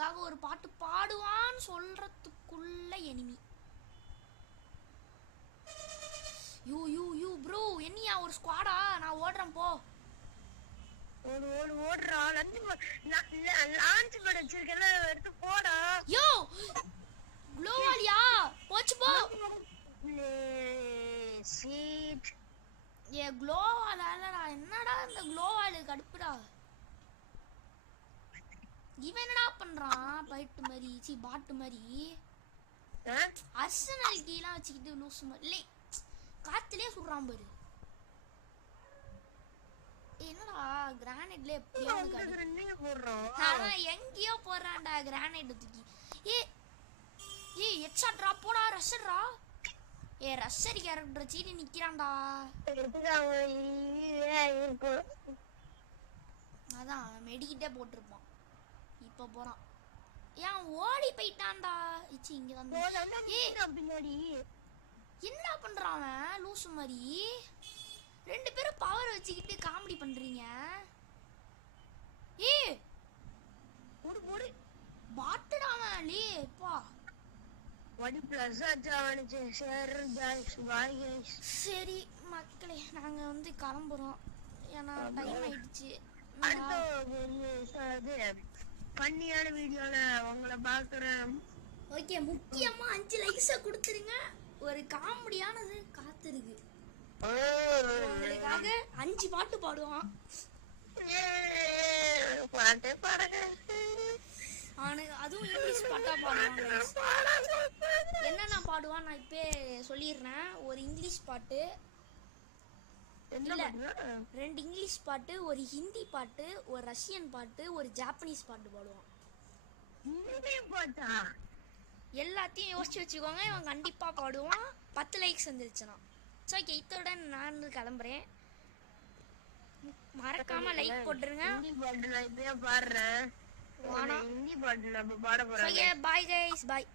உங்களுக்காக ஒரு பாட்டு பாடுவான்னு சொல்றதுக்குள்ள எனிமி. யூ ப்ரோ, என்னையா ஒரு ஸ்குவாடா? நான் ஓடுறேன் போ. ஓடுறா. லான்ச் பேட் வச்சிருக்கேன், எடுத்து போடா. யோ குளோவாலியா போச்சு போ. சீட் ஏ குளோவால் இல்லடா, என்னடா இந்த குளோவால் கடுப்புடா. இவன் என்னடா பண்றான்? பைட்டு மாதிரி பாட்டு மாதிரி அர்சனல் கீழே வச்சுக்கிட்டு லூசு மாதிரி இல்லை, காத்துலயே சுடுறான் பாரு. என்னடா கிரானைட்ல எப்படியாவது போடுறான், எங்கேயோ போடுறான்டா கிரானைட் தூக்கி. ஏ எக்ஸாட்ரா போடா, ரஷ்ஷர்ரா. ஏ ரஷ்ஷர் கேரக்டர் சீனி நிக்கிறான்டா. அதான் மெடிக்கிட்டே போட்டிருப்பான், இப்ப போறான். ஏன் ஓடி போயிட்டான்டா. இச்சி இங்க வந்து பின்னாடி என்ன பண்றான் அவன் லூசு மாதிரி? ரெண்டு பேரும் பவர் வச்சுக்கிட்டு காமெடி பண்றீங்க. ஏ போடு பாட்டுடாம லே பா. வடி பிளஸ் ஆச்சு. சரி மக்களே, நாங்க வந்து கிளம்புறோம், ஏன்னா டைம் ஆயிடுச்சு. பண்ணியான வீடியோல உங்களை பாக்குறேன். ஓகே, முக்கியமா 5 லைக்ஸ கொடுத்துருங்க. ஒரு காமெடியானது காத்திருக்கு உங்களுக்காக. 5 பாட்டு பாடுவான். பாட்டே பாருங்க. அதுவும் இங்கிலீஷ் பாட்டா பாடுவாங்க. என்னென்ன பாடுவான் நான் இப்பே சொல்லிடுறேன். ஒரு இங்கிலீஷ் பாட்டு இல்ல, 2 இங்கிலீஷ் பாட்டு, ஒரு ஹிந்தி பாட்டு, ஒரு ரஷ்யன் பாட்டு, ஒரு ஜாப்பனீஸ் பாட்டு பாடுவான். எல்லாத்தையும் யோசிச்சு வச்சுக்கோங்க, இவன் கண்டிப்பா பாடுவான். 10 லைக்ஸ் வந்துருச்சுனா. ஓகே, இத்துடன் நான் கிளம்புறேன். மறக்காம லைக் போட்டுருங்க. ஹிந்தி பாட்டு நான் இப்பயே பாடுறேன். ஹிந்தி பாட்டு நான் பாட போறேன். பாய் கைஸ், பாய்.